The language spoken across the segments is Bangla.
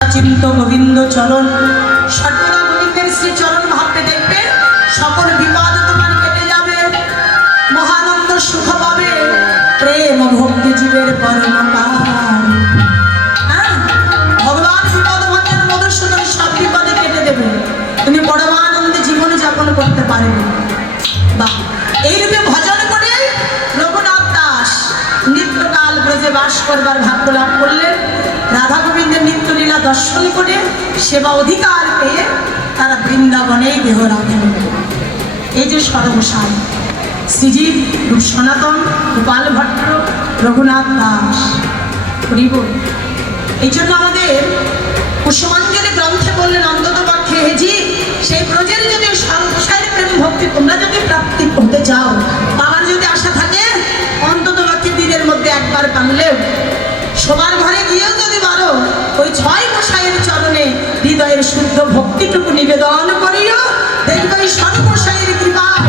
চিন্ত গোবিন্দ চরণ, সর্বদা গোবিন্দের শ্রী চরণ ভাবতে দেখবে সকল বিপদ তোমার কেটে যাবে, মহানন্দ সুখ পাবে, প্রেম ভক্তি জীবের পরমকার। ভগবান বিপদ ভাঙেন মধুসূদন সব বিপদে কেটে দেবে, তুমি পরমানন্দে জীবন যাপন করতে পারবে। বাহ, এইরূপে ভজন করে রঘুনাথ দাস নিত্যকাল ব্রজে বাস করবার ভাগ্য লাভ করলেন। রাধা গোবিন্দের নিত্যলীলা দর্শন করে সেবা অধিকার পেয়ে তারা বৃন্দাবনে দেহ রাখেন। এই যে সর্বসার শ্রীজীব, রূপ সনাতন, গোপাল ভট্ট, রঘুনাথ দাস হরিব। এই জন্য আমাদের কুসুমাঞ্জলি গ্রন্থে বললেন অন্তত পক্ষে হে জীব, সেই ব্রজের যদি সর্বসারের প্রেম ভক্তি তোমরা যদি প্রাপ্তি করতে চাও, পাওয়ার যদি আশা থাকে, অন্তত পক্ষে দিনের মধ্যে একবার কানলেও, সবার ঘরে গিয়েও যদি পারো, ওই ছয় গোসাইয়ের চরণে হৃদয়ের শুদ্ধ ভক্তিটুকু নিবেদন করিও, দেখবে ওই সর্বসাইয়ের কৃপায়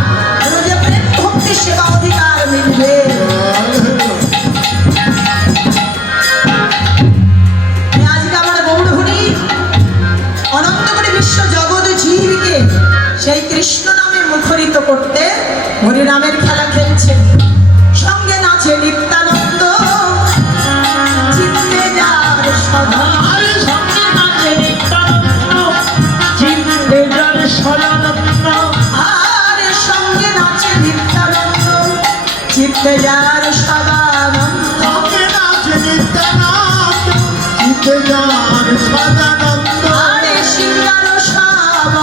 যে প্রেম ভক্তি সেবা অধিকার মিলবে। আজকে আমার গৌড় হরি অনন্ত করে বিশ্ব জগৎ জীবকে সেই কৃষ্ণ নামে মুখরিত করতে হরি নামের খেলা খেলছে, সঙ্গে নাচে নিত্যানন্দ, চিত্তে যার সদা চিত্তে যার সদানন্দ, আরে সিঙ্গার সব